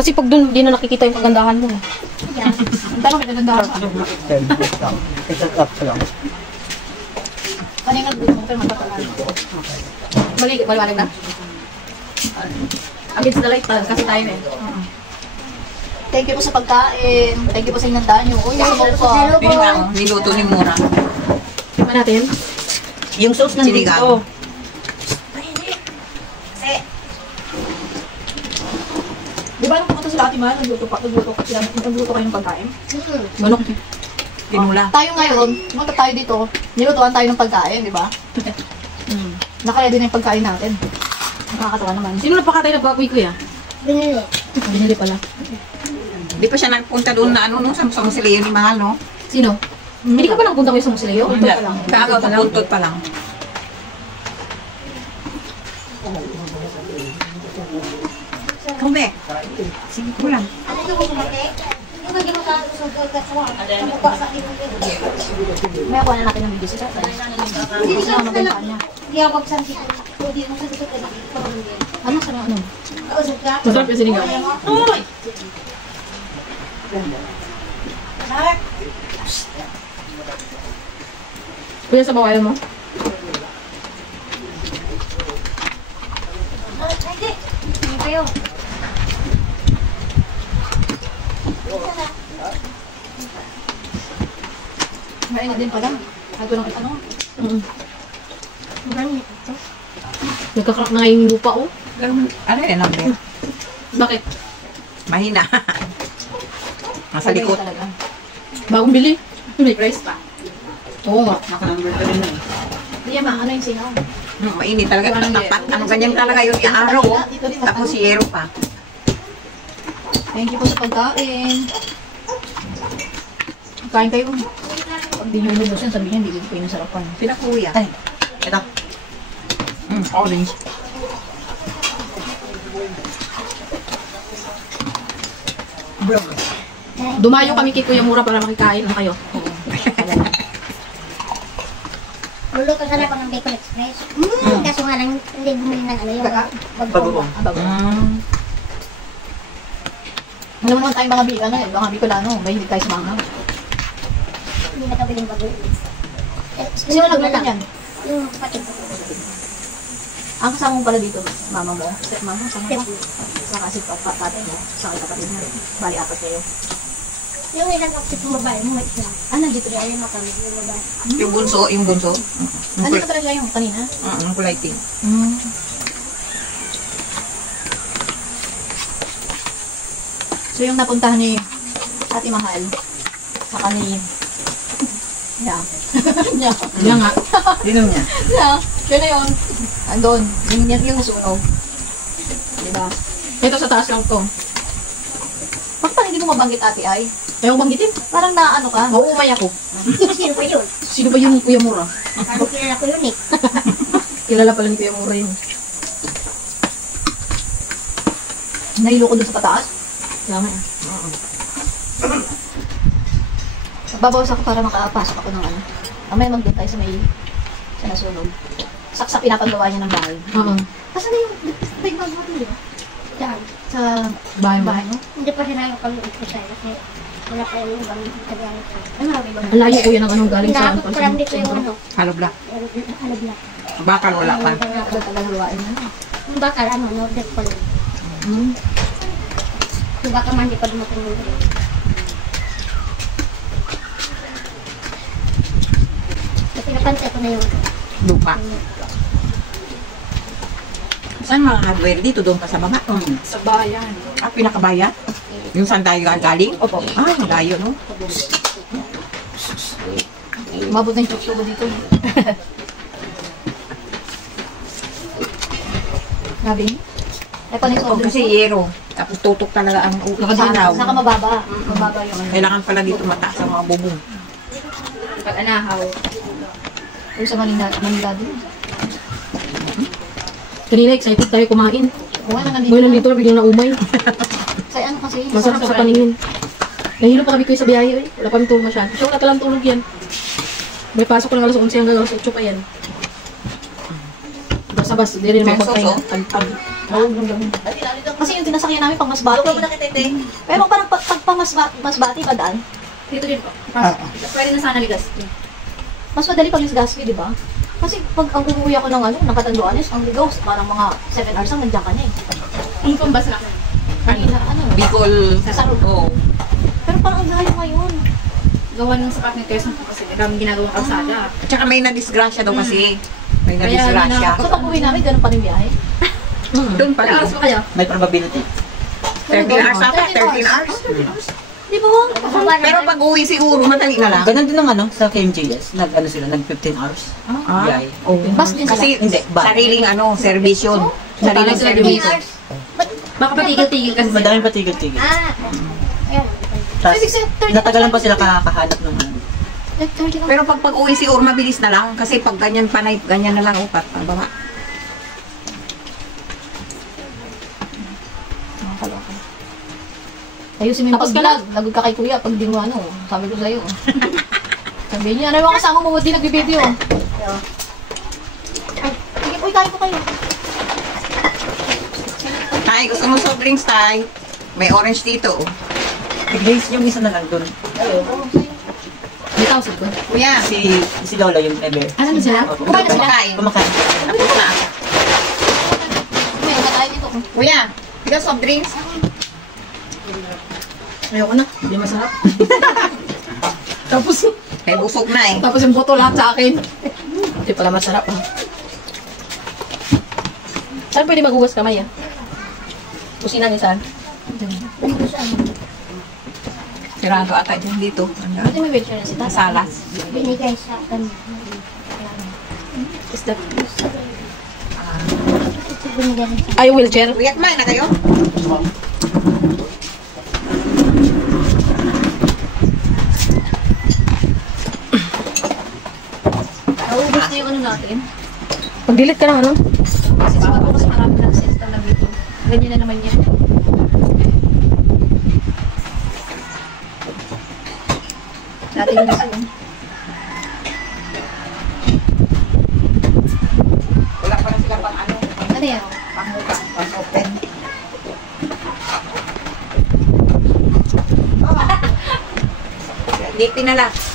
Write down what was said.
Kasi pag doon, di na nakikita yung kagandahan mo. Yan. Ang tanong, may kagandahan ka. Kanina nagbuto mo, pero magpapakalan. Maliwanag na? Against the light kasi tayo eh. Thank you po sa pagkain. Thank you po sa inandaan nyo. Uy, nasubaw pa. Yun nga, niluto ni Mura. Tingnan natin. Yung sauce na nilito. Di ba nung pumunta sila Ate Ma, nagluto kayo ng pagkain? Manok. Tinula. Tayo ngayon, pumunta tayo dito. Nilutuan tayo ng pagkain, di ba? Nakaya din yung pagkain natin. Nakakatawa naman. Sino nagpakatay ng baboy kuya? Binili. Binili pala. Di pa siya nagpunta doon na ano, no, sa Musileo ni Mahal, no? Sino? Hindi ka pa nagpunta kayo sa Musileo? Hindi. Kaagaw sa buntot pa lang. Kume. Sige ko lang. May ako na natin ng video sa tatay. Hindi siya maganda niya. Ano sa ano? Masarap yung sinigaw. Kuya, sa bawalan mo? Kayo. Mainit din pala. Ako lang ano? Maganda ito. Nagkakrak na nga yung lupa, oh. Ano yan, number? Bakit? Mahina. Nasa likod. Bagong bili. May price pa. Oo nga. Naka-number pa rin eh. Hindi ma, ano yung sinaw? Mainit talaga. Tapat. Ano ganyan talaga yung araw, oh. Tapos si Ero pa. Thank you po sa pagkain. Kain kayo. Pag di nyo lulusin, sabihin hindi ko kayo nasarapan. Sila kuya. Ay, ito. Orange. Bro. Dumayo kami kay Kuya Mura para makikain lang kayo. Lulo ko sana ako ng Bacon Express. Kaso nga lang, hindi bumili ng ano yung Bagoong. Alam naman tayong mga Bicolano, may hindi tayo sa mga. Hindi nakabiling bagoong. Kasi wala nagluto yan. Yung kapatid ko. Ang kasama mo pala dito, mama mo, step mama, sama mo. Saka si tatay mo, saka kapatid mo. Bali, apat kayo. Yung ilang kapatid ng babae mo, isa. Nandito rin. Ayun mo kami, yung babae. Yung bunso, yung bunso. Ano ka talaga yung kanina? Ang kulay pink. So yung napuntahan ni Ate Mahal, saka ni... Yeah. Yeah. Yan nga. Dinom niya. Yeah. Yun na yun. Andun. Yung nasunog. Diba? Ito sa taas lang to. Bakit parang hindi mo mabanggit Ate Ay? Ayaw banggitin. Parang naano ka? Mauumay ako. Sino pa yun? Sino ba yung Kuya Mura? Parang kilala ko yun eh. Kilala pala ni Kuya Mura yun. Nahilo ko dun sa pataas. Kaya nga. Nagbabawas ako para makapasok ako ng ano. Mamaya mag-doon tayo sa may sa nasunog. Saksa pinapagawa niya ng bahay. Oo. Kasi na yung tignan mo dito. Diyan. Sa Bahay mo. bahay mo. Hindi pa sila yung kami ito sa'yo kasi wala pa yung ibang tagaan ko. Ay, marami ba? Ang layo kuya ng anong galing sa Nakakot ko lang dito yung ano. Halo black. Halab na. Bakal wala pa. Tagal luwain na. Yung bakal, ano, order ko lang. Yung bakal man, hindi pa dumating yung order. Kasi napantay ko na yung Lupa. Saan mga hardware dito? Doon pa sa baba? Sa bayan. Pinakabayan? Yung saan tayo galing? Opo. Malayo, no? Mabot na yung chup ko dito. Grabe. Ay, paano yung O order kasi ko? yero. Tapos tutok talaga ang araw. Saka mababa. Mababa yung ano. Kailangan pala dito mataas ang mga bubong. Pag anahaw. Pero sa Manila din. Kanina excited tayo kumain. Oo, nandito. Ngayon nandito na biglang naumay. Sa ano kasi? Masarap sa paningin. Nahilo pa kami kuya sa biyahe eh. Wala kami tulog masyado. Siya wala talang tulog yan. May pasok ko lang alas 11 hanggang alas 8 pa yan. Basta-basta, di rin May mapagkain sauce, na. Kasi yung tinasakyan namin pang Masbate. Pero parang pag Masbate pa daan, Dito din po. Ah. Pwede na sana ligas. mas madali pag Gaspi, di ba? Kasi pag ang umuwi ako ng ng Catanduanes, ang ligaw, parang mga 7 hours ang nandiyan ka na eh. Ang kumbas na. Kanina, Bicol. Sa Saro. Oo. Pero parang ang layo ngayon. Gawa ng sapat ni Quezon po kasi maraming ginagawang kalsada. At saka may nadisgrasya daw kasi. May Kaya nadisgrasya. So pag uwi namin, ganun pa rin biyahe. Doon pa rin. Ilang oras ba kayo? May probability. 13 hours ata, 13 hours. Di ba? Pero pag uwi siguro, madali na lang. Ganun din ang sa KMJS. Nag-ano sila, nag-15 hours. Ah. Biyahe. Bus din sila. Kasi Hindi, ba? sariling serbisyo. Sariling Sila serbisyo. Baka patigil-tigil kasi. Madaming patigil-tigil. Ah, ayun. Tapos, Ibig sabihin, 30 natagalan pa sila kakahanap ng ano. Pero pag uwi siguro, mabilis na lang. Kasi pag ganyan panay, ganyan na lang upat. Ang baba. Nakakaloka. Ayusin mo yung Tapos pag-vlog. Lagod ka kay kuya pag di mo sabi ko sa'yo. Sabi niya, ano yung mga kasama mo, di nagbibideo. Ay, sige, uy, tayo po kayo. Tay, gusto mo soft drinks, Tay? May orange dito. Grace, yung isa na lang doon. May tawag ko. Kuya, Si Lola, yung ever. Ano na sila? Kumain na sila. kumakain. Kumakain. Ako na. May tayo dito. Kuya, ikaw soft drinks? Ayoko na. Hindi masarap. Tapos, Kaya busog na eh. tapos yung boto lahat sa akin. Hindi pala masarap ah. Saan pwede maghugas kamay ah? Kusina niya saan? Sirado ata dyan dito. Pwede may wheelchair na si Tata. Salas. Binigay sa akin. Is that... Binigay rin sa Ay, wheelchair? Kuya, kumain na kayo? Naubos na yung ano natin. Mag-delete ka na ano? Kasi siguro kasi marami na sense na dito. Ganyan na naman yan. Dati yung gusto yun. Wala pa lang sila pang ano. Ano yan? Pang open. Di pinala.